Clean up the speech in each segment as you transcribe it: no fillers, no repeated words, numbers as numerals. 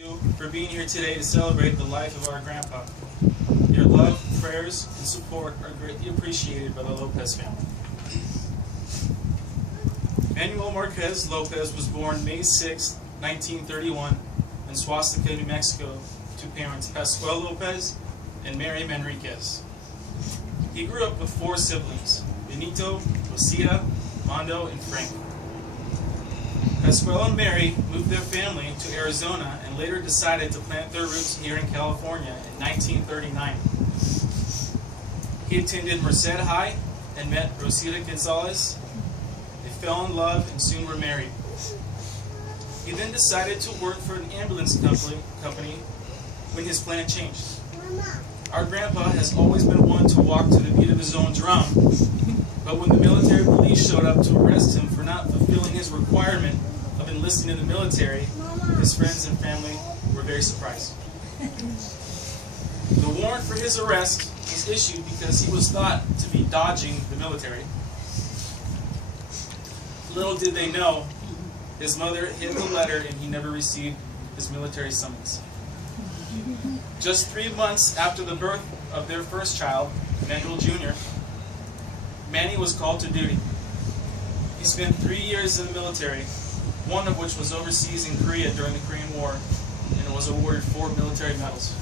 you for being here today to celebrate the life of our grandpa. Your love, prayers, and support are greatly appreciated by the Lopez family. Manuel Marquez Lopez was born May 6, 1931 in Swastika, New Mexico, to parents Pascual Lopez and Mary Manriquez. He grew up with 4 siblings, Benito, Rosita, Mondo, and Frank. Pascual and Mary moved their family to Arizona and later decided to plant their roots here in California in 1939. He attended Merced High and met Rosita Gonzalez. They fell in love and soon were married. He then decided to work for an ambulance company when his plan changed. Our grandpa has always been one to walk to the beat of his own drum, but when the military police showed up to arrest him for not fulfilling his requirement of enlisting in the military, his friends and family were very surprised. The warrant for his arrest was issued because he was thought to be dodging the military. Little did they know, his mother hid the letter and he never received his military summons. Just 3 months after the birth of their first child, Manuel Jr., Manny was called to duty. He spent 3 years in the military, one of which was overseas in Korea during the Korean War, and was awarded 4 military medals.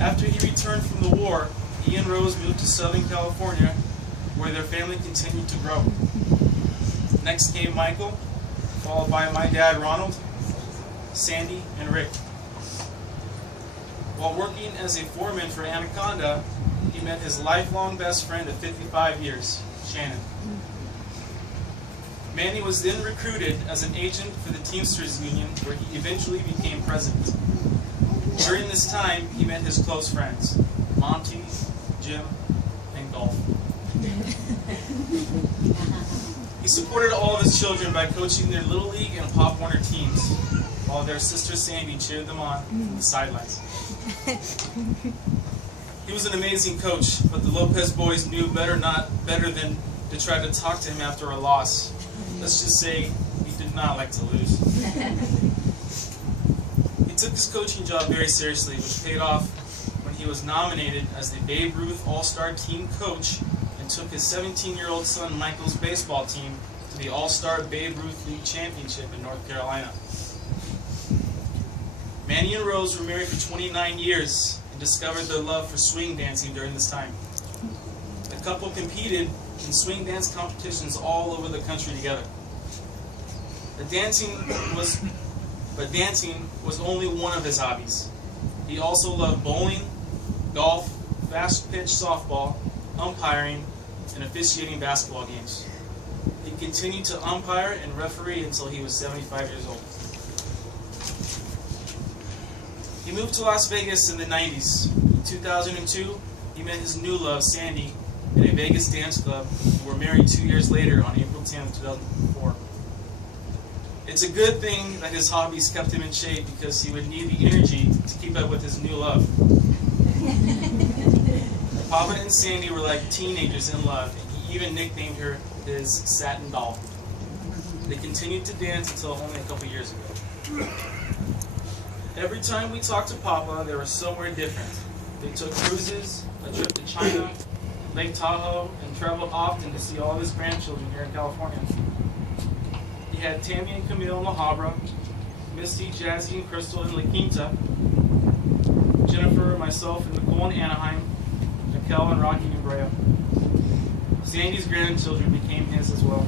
After he returned from the war, he and Rose moved to Southern California, where their family continued to grow. Next came Michael, followed by my dad Ronald, Sandy, and Rick. While working as a foreman for Anaconda, he met his lifelong best friend of 55 years, Shannon. Manny was then recruited as an agent for the Teamsters Union, where he eventually became president. During this time, he met his close friends, Monty, Jim, and Golf. He supported all of his children by coaching their Little League and Pop Warner teams, while their sister Sandy cheered them on from the sidelines. He was an amazing coach, but the Lopez boys knew better than to try to talk to him after a loss. Let's just say he did not like to lose. He took his coaching job very seriously, which paid off when he was nominated as the Babe Ruth All-Star Team Coach and took his 17-year-old son Michael's baseball team to the All-Star Babe Ruth League Championship in North Carolina. Manny and Rose were married for 29 years and discovered their love for swing dancing during this time. The couple competed in swing dance competitions all over the country together. But dancing was only one of his hobbies. He also loved bowling, golf, fast pitch softball, umpiring, and officiating basketball games. He continued to umpire and referee until he was 75 years old. He moved to Las Vegas in the 90s. In 2002, he met his new love, Sandy, at a Vegas dance club, and were married 2 years later on April 10, 2004. It's a good thing that his hobbies kept him in shape because he would need the energy to keep up with his new love. Papa and Sandy were like teenagers in love, and he even nicknamed her his satin doll. They continued to dance until only a couple years ago. Every time we talked to Papa, they were somewhere different. They took cruises, a trip to China, Lake Tahoe, and traveled often to see all of his grandchildren here in California. He had Tammy and Camille in La Habra, Misty, Jazzy, and Crystal in La Quinta, Jennifer, myself, and Nicole in Anaheim, Nicole and Rocky in Brea. Sandy's grandchildren became his as well.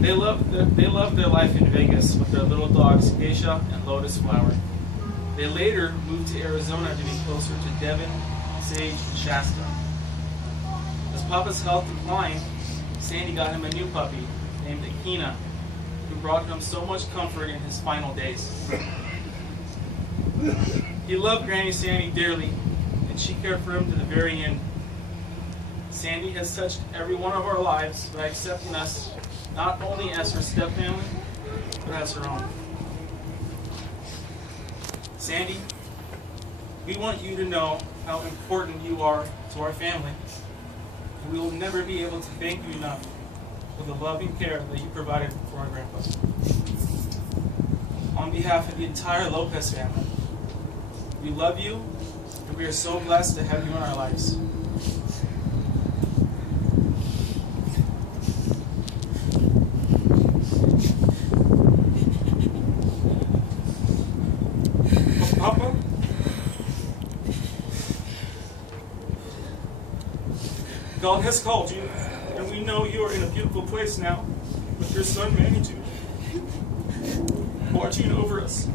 They loved their life in Vegas with their little dogs, Geisha and Lotus Flower. They later moved to Arizona to be closer to Devin, Sage, and Shasta. As Papa's health declined, Sandy got him a new puppy named Akina, who brought him so much comfort in his final days. He loved Granny Sandy dearly, and she cared for him to the very end. Sandy has touched every one of our lives by accepting us not only as her stepfamily, but as her own. Sandy, we want you to know how important you are to our family. We will never be able to thank you enough for the love and care that you provided for our grandpa. behalf of the entire Lopez family. We love you, and we are so blessed to have you in our lives. Papa, God has called you, and we know you are in a beautiful place now with your son Manny watching over us.